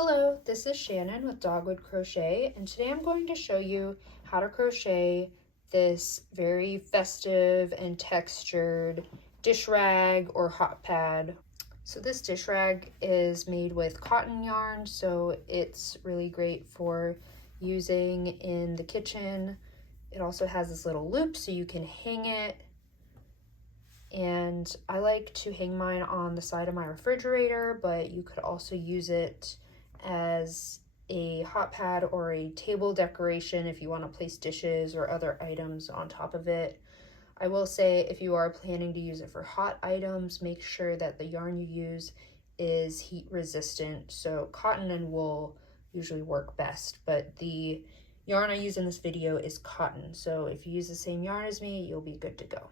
Hello, this is Shannon with Dogwood Crochet, and today I'm going to show you how to crochet this very festive and textured dish rag or hot pad. So this dish rag is made with cotton yarn, so it's really great for using in the kitchen. It also has this little loop so you can hang it, and I like to hang mine on the side of my refrigerator, but you could also use it as a hot pad or a table decoration if you want to place dishes or other items on top of it. I will say, if you are planning to use it for hot items, make sure that the yarn you use is heat resistant. So cotton and wool usually work best, but the yarn I use in this video is cotton. So if you use the same yarn as me, you'll be good to go.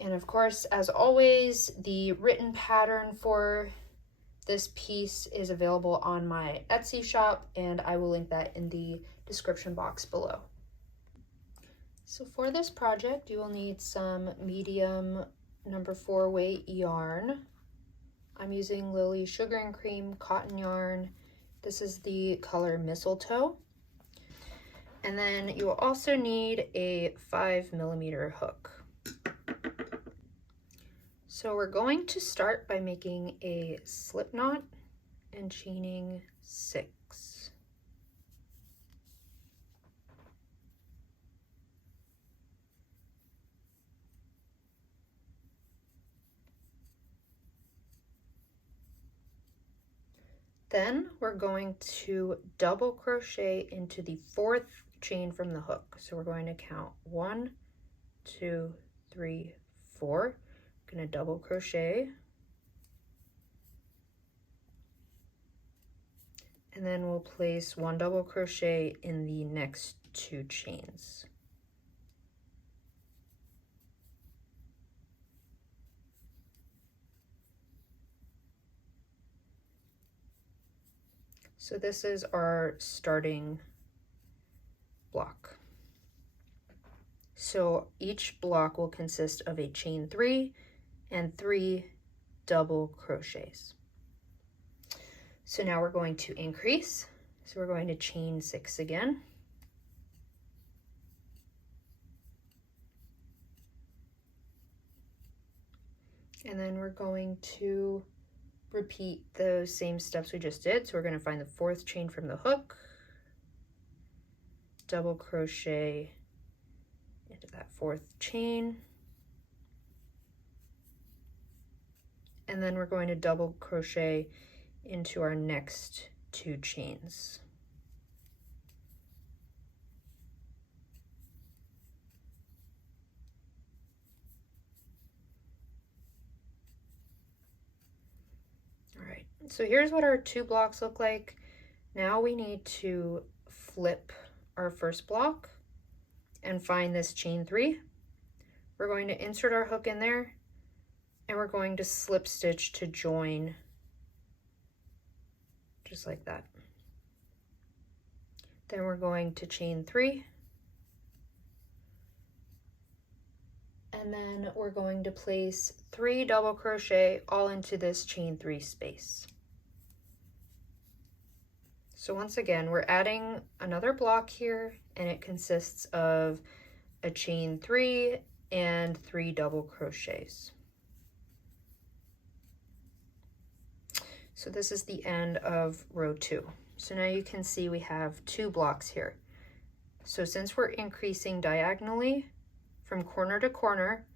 And of course, as always, the written pattern for this piece is available on my Etsy shop, and I will link that in the description box below. So for this project, you will need some medium number 4 weight yarn. I'm using Lily Sugar and Cream cotton yarn. This is the color Mistletoe. And then you will also need a 5mm hook. So we're going to start by making a slip knot and chaining 6. Then we're going to double crochet into the 4th chain from the hook. So we're going to count 1, 2, 3, 4. I'm going to double crochet, and then we'll place 1 double crochet in the next 2 chains. So this is our starting block. So each block will consist of a chain 3 and 3 double crochets. So now we're going to increase. So we're going to chain 6 again. And then we're going to repeat those same steps we just did. So we're going to find the 4th chain from the hook, double crochet into that 4th chain, and then we're going to double crochet into our next 2 chains. All right, so here's what our 2 blocks look like. Now we need to flip our first block and find this chain 3. We're going to insert our hook in there, and we're going to slip stitch to join, just like that. Then we're going to chain 3, and then we're going to place 3 double crochet all into this chain 3 space. So once again, we're adding another block here, and it consists of a chain 3 and 3 double crochets. So this is the end of row 2. So now you can see we have 2 blocks here. So since we're increasing diagonally from corner to corner,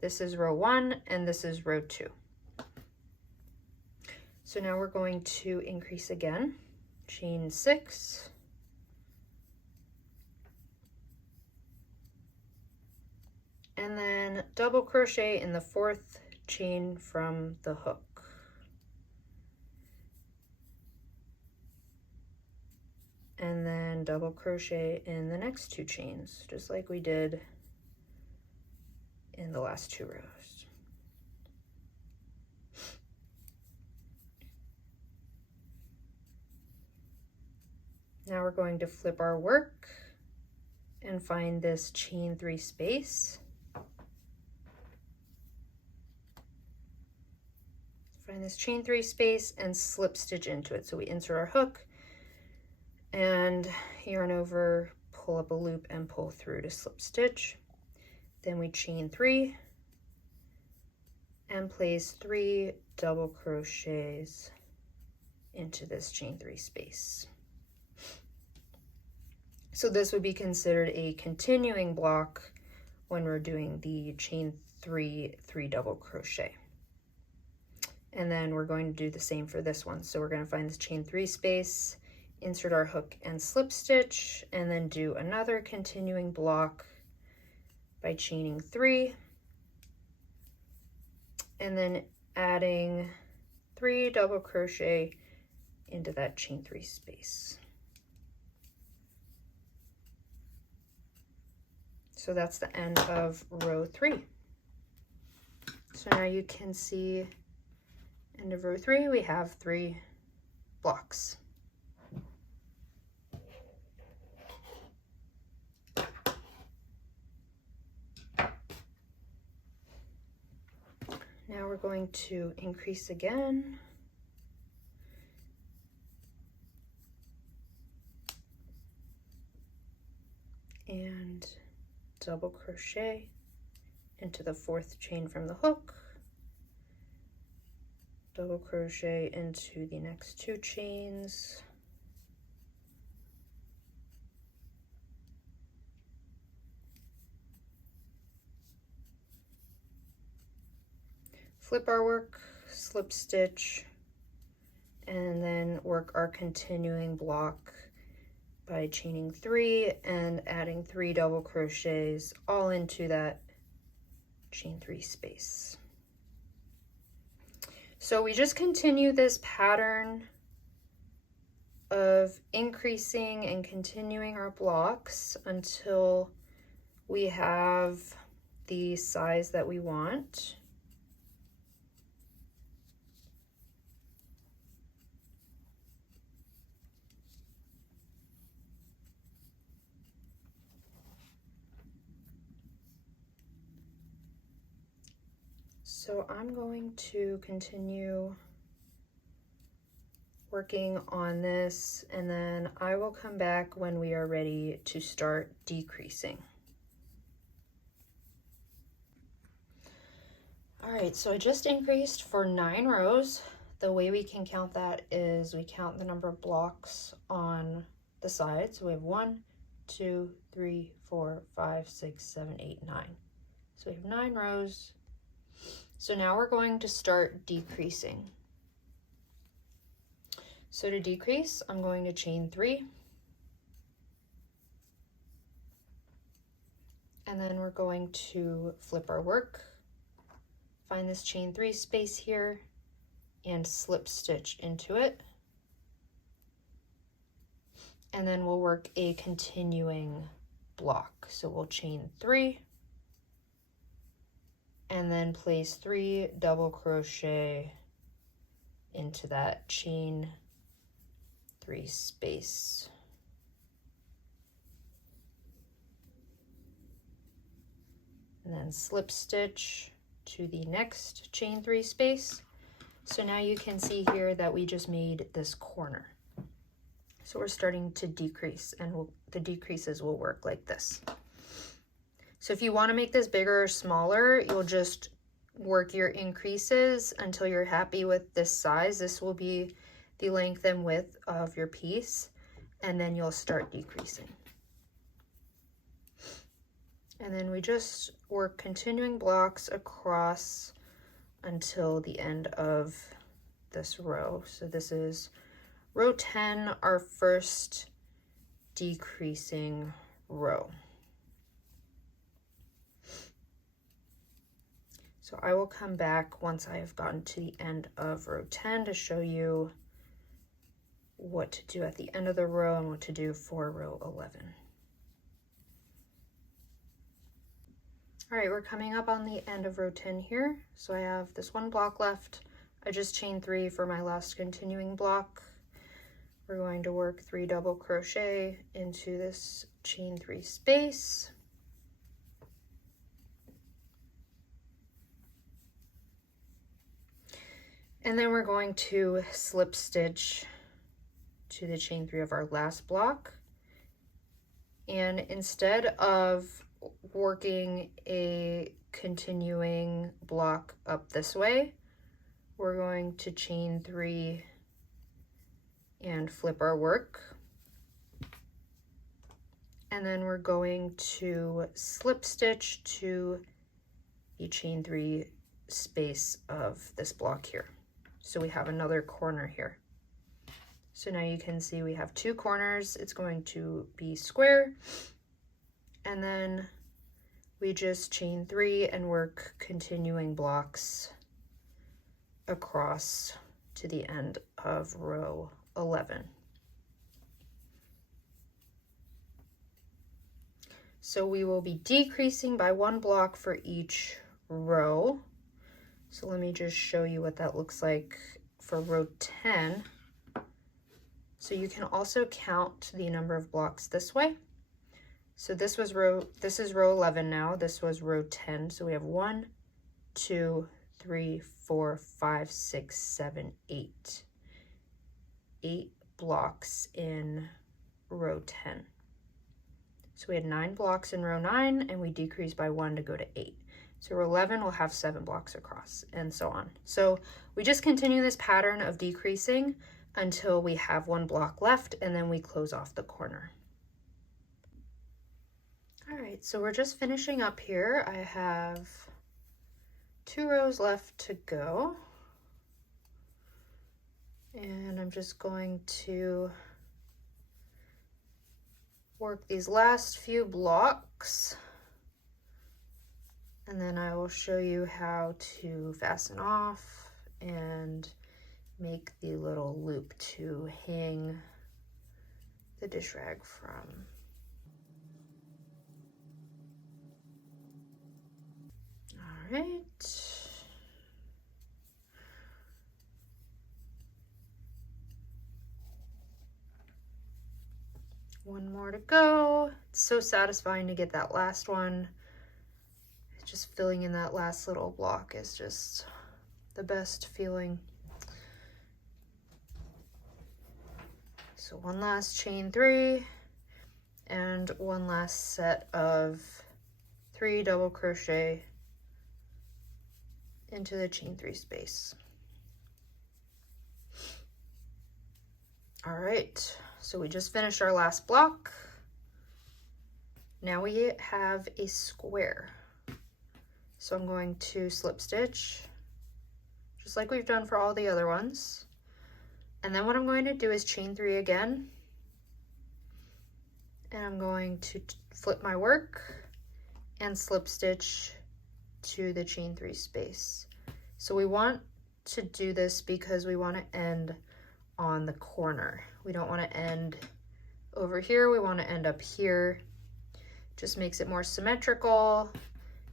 this is row 1 and this is row 2. So now we're going to increase again, chain 6, and then double crochet in the 4th chain from the hook. And then double crochet in the next 2 chains, just like we did in the last 2 rows. Now we're going to flip our work and find this chain 3 space. Find this chain 3 space and slip stitch into it. So we insert our hook and yarn over, pull up a loop and pull through to slip stitch. Then we chain 3 and place 3 double crochets into this chain 3 space. So this would be considered a continuing block when we're doing the chain 3 double crochet. And then we're going to do the same for this one. So we're going to find this chain 3 space, insert our hook and slip stitch, and then do another continuing block by chaining 3 and then adding 3 double crochet into that chain 3 space. So that's the end of row 3. So now you can see end of row 3, we have 3 blocks. Now we're going to increase again. And double crochet into the 4th chain from the hook, double crochet into the next 2 chains, flip our work, slip stitch, and then work our continuing block by chaining 3 and adding 3 double crochets all into that chain 3 space. So we just continue this pattern of increasing and continuing our blocks until we have the size that we want. So I'm going to continue working on this, and then I will come back when we are ready to start decreasing. All right, so I just increased for 9 rows. The way we can count that is we count the number of blocks on the side. So we have 1, 2, 3, 4, 5, 6, 7, 8, 9. So we have 9 rows. So now we're going to start decreasing. So to decrease, I'm going to chain 3. And then we're going to flip our work, find this chain 3 space here, and slip stitch into it. And then we'll work a continuing block. So we'll chain 3, and then place 3 double crochet into that chain 3 space. And then slip stitch to the next chain 3 space. So now you can see here that we just made this corner. So we're starting to decrease, and the decreases will work like this. So if you want to make this bigger or smaller, you'll just work your increases until you're happy with this size. This will be the length and width of your piece, and then you'll start decreasing. And then we just work continuing blocks across until the end of this row. So this is row 10, our first decreasing row. So I will come back once I have gotten to the end of row 10 to show you what to do at the end of the row and what to do for row 11. All right, we're coming up on the end of row 10 here. So I have this one block left. I just chained 3 for my last continuing block. We're going to work 3 double crochet into this chain 3 space. And then we're going to slip stitch to the chain 3 of our last block. And instead of working a continuing block up this way, we're going to chain 3 and flip our work. And then we're going to slip stitch to the chain 3 space of this block here. So we have another corner here. So now you can see we have 2 corners. It's going to be square. And then we just chain 3 and work continuing blocks across to the end of row 11. So we will be decreasing by 1 block for each row. So let me just show you what that looks like for row 10. So you can also count the number of blocks this way. So this is row 11 now. This was row 10. So we have 1, 2, 3, 4, 5, 6, 7, 8. 8 blocks in row 10. So we had 9 blocks in row 9, and we decreased by 1 to go to 8. So row 11 will have 7 blocks across, and so on. So we just continue this pattern of decreasing until we have 1 block left, and then we close off the corner. All right, so we're just finishing up here. I have 2 rows left to go. And I'm just going to work these last few blocks, and then I will show you how to fasten off and make the little loop to hang the dish rag from. All right. One more to go. It's so satisfying to get that last one. Just filling in that last little block is just the best feeling. So one last chain 3 and one last set of 3 double crochet into the chain 3 space. All right. So we just finished our last block. Now we have a square. So I'm going to slip stitch, just like we've done for all the other ones. And then what I'm going to do is chain 3 again. And I'm going to flip my work and slip stitch to the chain 3 space. So we want to do this because we want to end on the corner. We don't want to end over here, we want to end up here. Just makes it more symmetrical,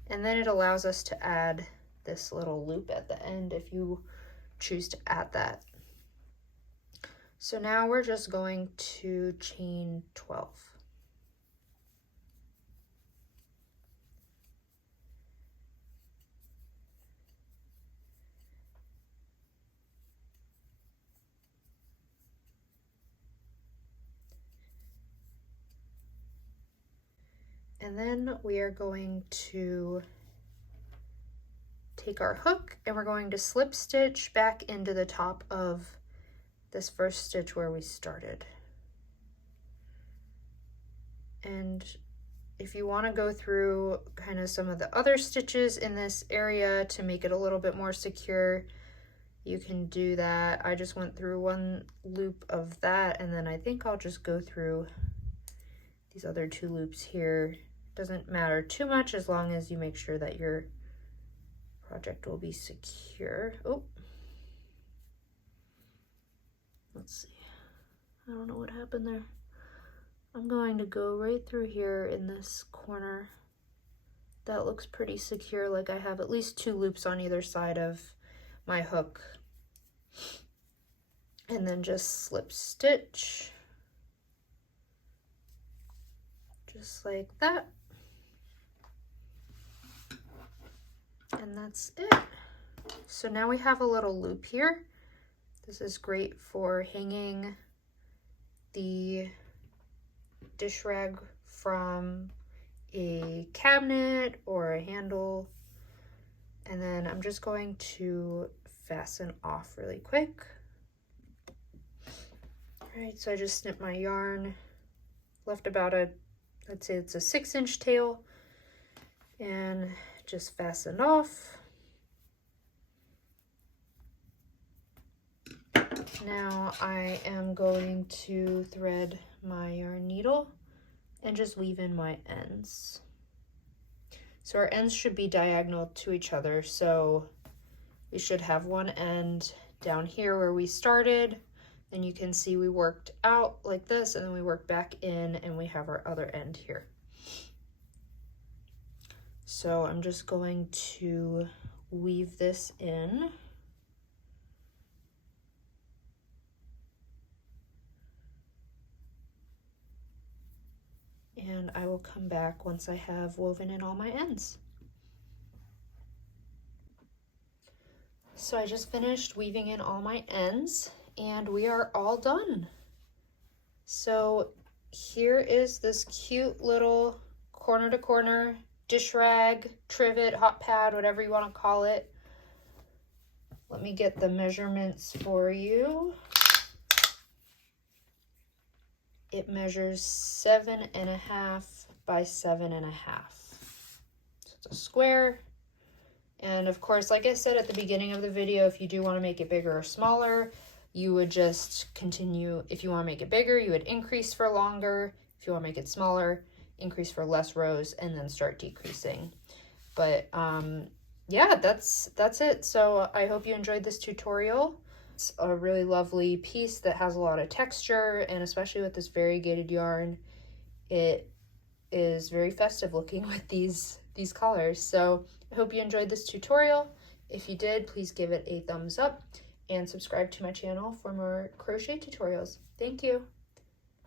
and then it allows us to add this little loop at the end if you choose to add that. So now we're just going to chain 12. And then we are going to take our hook and we're going to slip stitch back into the top of this first stitch where we started. And if you want to go through kind of some of the other stitches in this area to make it a little bit more secure, you can do that. I just went through one loop of that, and then I think I'll just go through these other 2 loops here. Doesn't matter too much as long as you make sure that your project will be secure. Oh, let's see. I don't know what happened there. I'm going to go right through here in this corner. That looks pretty secure, like I have at least 2 loops on either side of my hook. And then just slip stitch. Just like that. And that's it. So now we have a little loop here. This is great for hanging the dish rag from a cabinet or a handle. And then I'm just going to fasten off really quick. All right, so I just snipped my yarn, left about I'd say it's a 6-inch tail, and just fastened off. Now I am going to thread my yarn needle and just weave in my ends. So our ends should be diagonal to each other, so we should have one end down here where we started, and you can see we worked out like this, and then we worked back in, and we have our other end here. So I'm just going to weave this in. And I will come back once I have woven in all my ends. So I just finished weaving in all my ends and we are all done. So here is this cute little corner to corner dish rag, trivet, hot pad, whatever you want to call it. Let me get the measurements for you. It measures 7.5 by 7.5. So it's a square. And of course, like I said at the beginning of the video, if you do want to make it bigger or smaller, you would just continue. If you want to make it bigger, you would increase for longer. If you want to make it smaller, increase for less rows and then start decreasing. But yeah, that's it. So I hope you enjoyed this tutorial. It's a really lovely piece that has a lot of texture, and especially with this variegated yarn, it is very festive looking with these colors. So I hope you enjoyed this tutorial. If you did, please give it a thumbs up and subscribe to my channel for more crochet tutorials. Thank you.